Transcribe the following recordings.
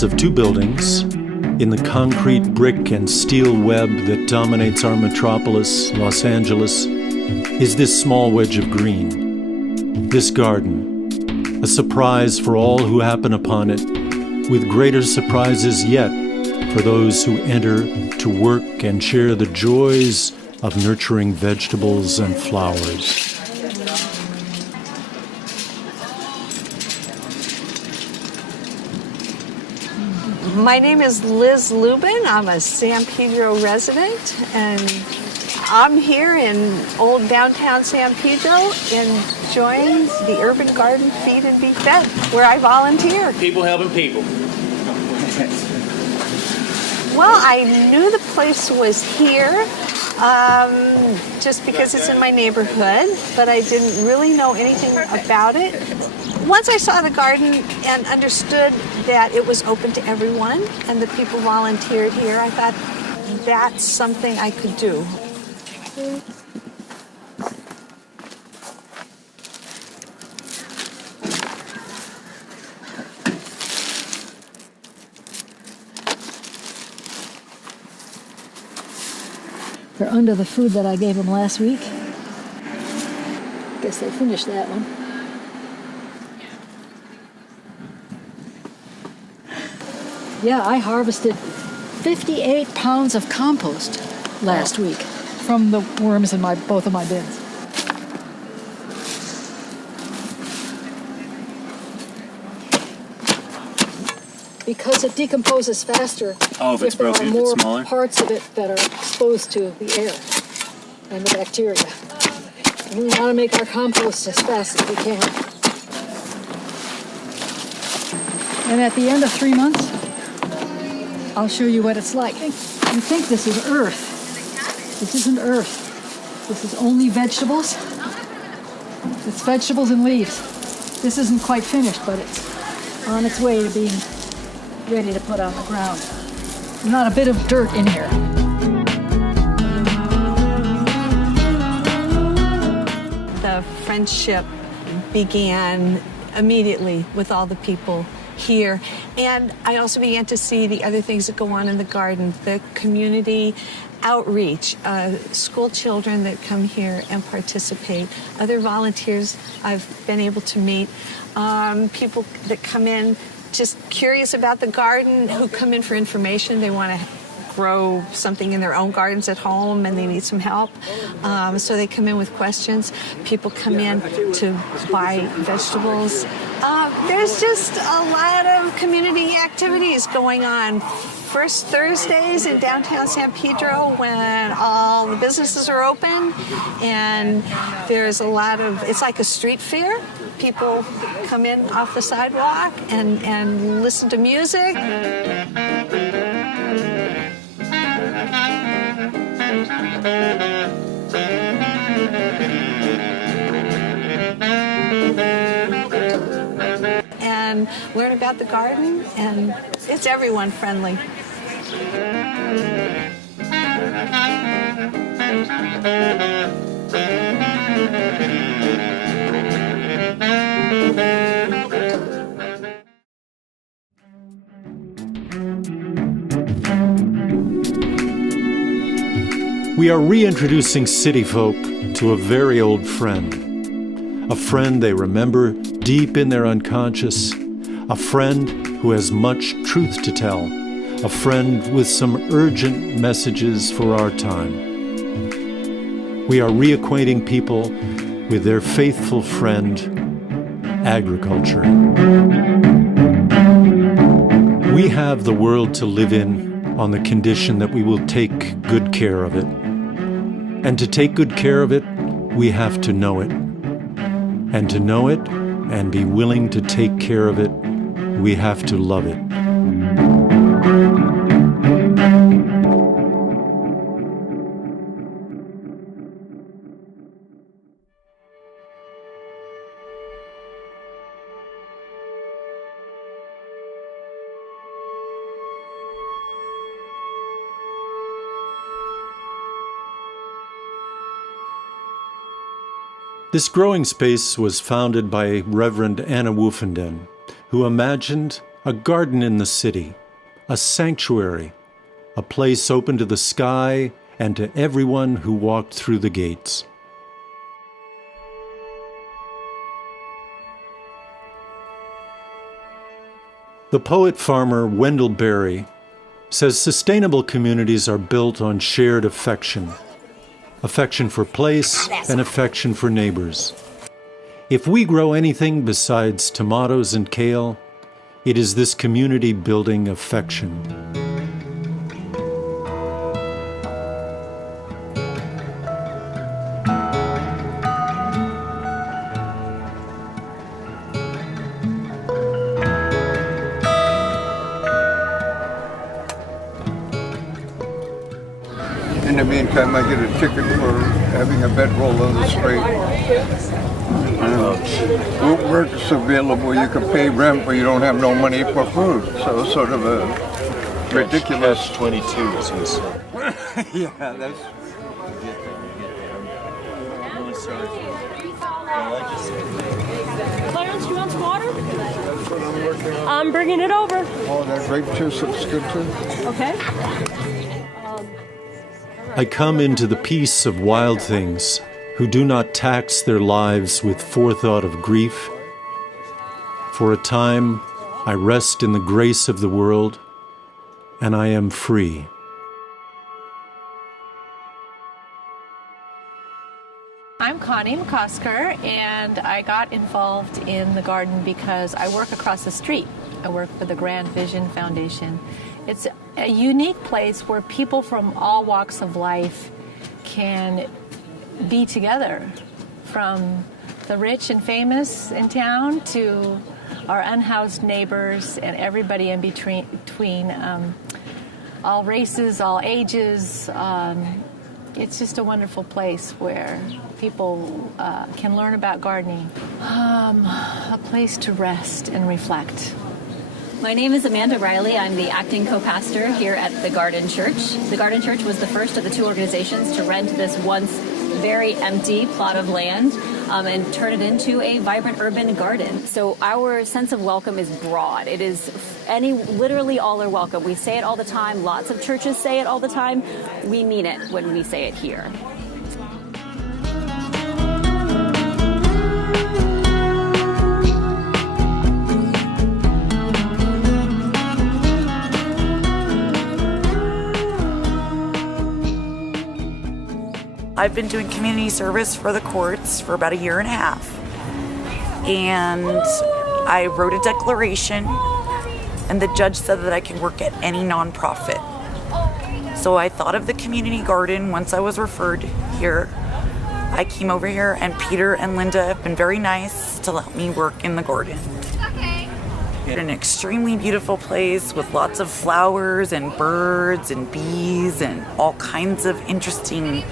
walls of two buildings, in the concrete, brick, and steel web that dominates our metropolis, Los Angeles, is this small wedge of green, this garden, a surprise for all who happen upon it, with greater surprises yet for those who enter to work and share the joys of nurturing vegetables and flowers. My name is Liz Lubin. I'm a San Pedro resident, and I'm here in old downtown San Pedro enjoying the Urban Garden Feed and Be Fed, where I volunteer. People helping people. Well, I knew the place was here just because it's in my neighborhood, but I didn't really know anything about it. Once I saw the garden and understood that it was open to everyone and that people volunteered here, I thought that's something I could do. They're under the food that I gave them last week. Guess they finished that one. Yeah, I harvested 58 pounds of compost last week from the worms in both of my bins. Because it decomposes faster if there are more smaller? parts of it that are exposed to the air and the bacteria. We want to make our compost as fast as we can. And at the end of 3 months, I'll show you what it's like. You think this is earth. This isn't earth. This is only vegetables. It's vegetables and leaves. This isn't quite finished, but it's on its way to being ready to put on the ground. Not a bit of dirt in here. The friendship began immediately with all the people here, and I also began to see the other things that go on in the garden, the community outreach, school children that come here and participate, other volunteers I've been able to meet, people that come in just curious about the garden, who come in for information. They want to grow something in their own gardens at home and they need some help. So they come in with questions. People come in to buy vegetables. There's just a lot of community activities going on. First Thursdays in downtown San Pedro when all the businesses are open, and there's a lot of, it's like a street fair. People come in off the sidewalk and listen to music. And learn about the garden, and it's everyone friendly. We are reintroducing city folk to a very old friend. A friend they remember deep in their unconscious. A friend who has much truth to tell. A friend with some urgent messages for our time. We are reacquainting people with their faithful friend, agriculture. We have the world to live in on the condition that we will take good care of it. And to take good care of it, we have to know it. And to know it and be willing to take care of it, we have to love it. This growing space was founded by Reverend Anna Woofenden, who imagined A garden in the city, a sanctuary, a place open to the sky and to everyone who walked through the gates. The poet-farmer Wendell Berry says sustainable communities are built on shared affection. Affection for place and affection for neighbors. If we grow anything besides tomatoes and kale, it is this community-building affection. In the meantime, I get a ticket for having a bedroll on the street. Work's available. You can pay rent, but you don't have no money for food. So it's sort of a ridiculous. Catch-22, as we say. Yeah, that's. I'm really sorry. Clarence, you want some water? That's what I'm working on. I'm bringing it over. Oh, that grape juice looks good too. Okay. I come into the peace of wild things who do not tax their lives with forethought of grief. For a time, I rest in the grace of the world, and I am free. I'm Connie McCosker, and I got involved in the garden because I work across the street. I work for the Grand Vision Foundation. It's a unique place where people from all walks of life can be together, from the rich and famous in town to our unhoused neighbors and everybody in between, all races, all ages. It's just a wonderful place where people can learn about gardening. A place to rest and reflect. My name is Amanda Riley. I'm the acting co-pastor here at the Garden Church. The Garden Church was the first of the two organizations to rent this once very empty plot of land and turn it into a vibrant urban garden. So our sense of welcome is broad. It is literally all are welcome. We say it all the time. Lots of churches say it all the time. We mean it when we say it here. I've been doing community service for the courts for about 1.5 years. And I wrote a declaration, and the judge said that I could work at any nonprofit. So I thought of the community garden once I was referred here. I came over here, and Peter and Linda have been very nice to let me work in the garden. It's an extremely beautiful place with lots of flowers and birds and bees and all kinds of interesting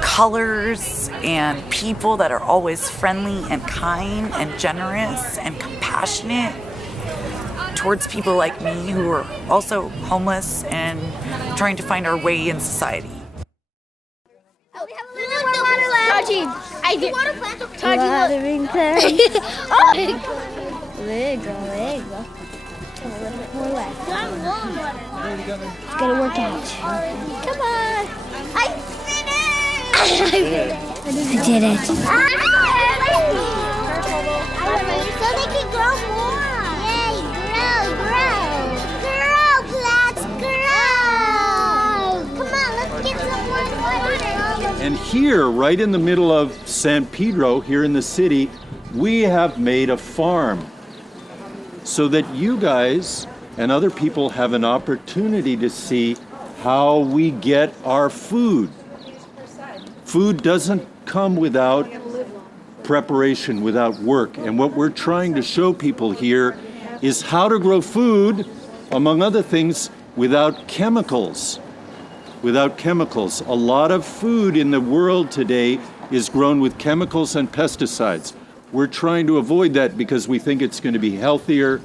colors and people that are always friendly and kind and generous and compassionate towards people like me who are also homeless and trying to find our way in society. Taji, I do. Watering plant. Lego. A little bit more left. It's gonna work out. Come on. I finished. I did it. So they can grow more. Yay, grow. Plants, grow. Come on, let's get some more water. And here, right in the middle of San Pedro, here in the city, we have made a farm so that you guys and other people have an opportunity to see how we get our food. Food doesn't come without preparation, without work. And what we're trying to show people here is how to grow food, among other things, without chemicals. Without chemicals. A lot of food in the world today is grown with chemicals and pesticides. We're trying to avoid that because we think it's going to be healthier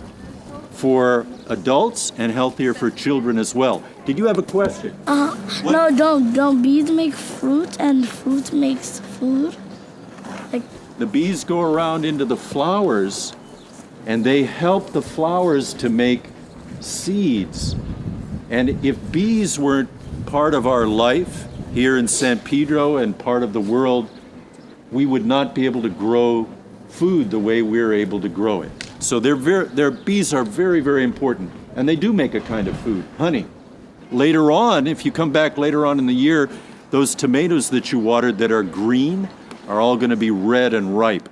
for adults and healthier for children as well. Did you have a question? No, don't bees make fruit and fruit makes food? The bees go around into the flowers and they help the flowers to make seeds. And if bees weren't part of our life here in San Pedro and part of the world, we would not be able to grow food the way we're able to grow it. So their bees are very, very important, and they do make a kind of food, honey. Later on, if you come back later on in the year, those tomatoes that you watered that are green are all going to be red and ripe.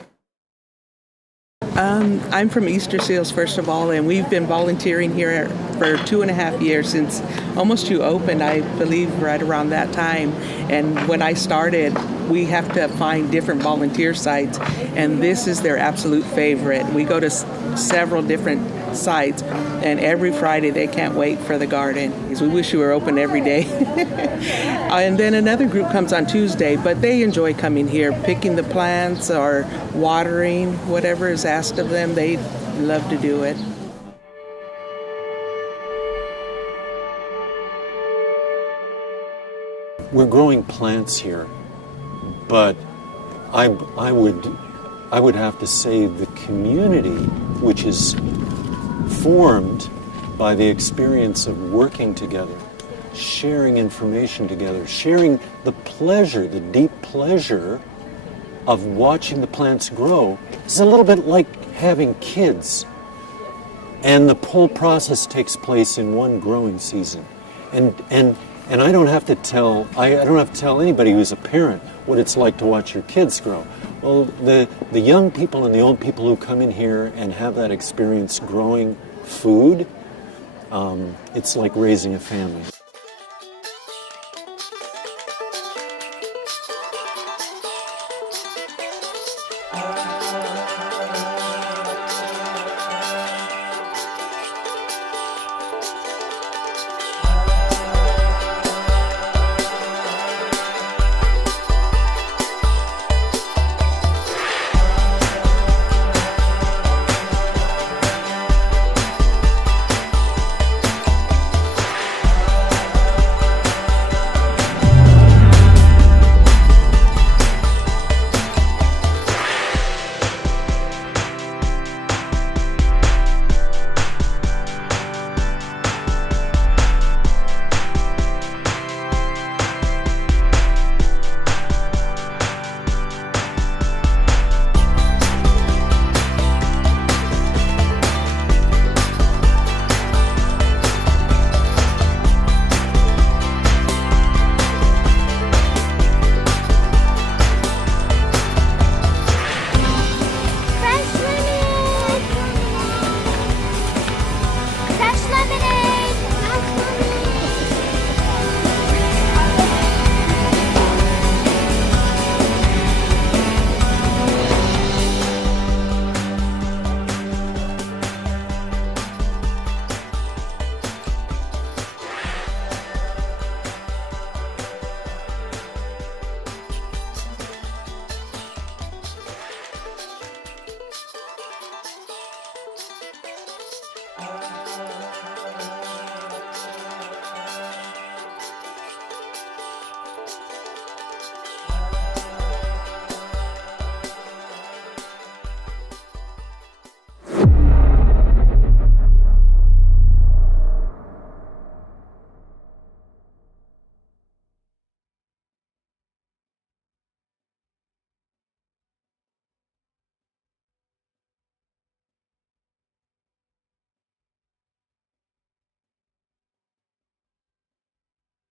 I'm from Easter Seals, first of all, and we've been volunteering here for 2.5 years since almost you opened, I believe, right around that time. And when I started, we have to find different volunteer sites, and this is their absolute favorite. We go to several different sites, and every Friday they can't wait for the garden because we wish we were open every day. And then another group comes on Tuesday, but they enjoy coming here, picking the plants or watering, whatever is asked of them. They love to do it. We're growing plants here, but I would have to say the community, which is formed by the experience of working together, sharing information together, sharing the pleasure, the deep pleasure of watching the plants grow. It's a little bit like having kids. And the whole process takes place in one growing season. And I don't have to tell anybody who's a parent what it's like to watch your kids grow. Well, the young people and the old people who come in here and have that experience growing food, it's like raising a family.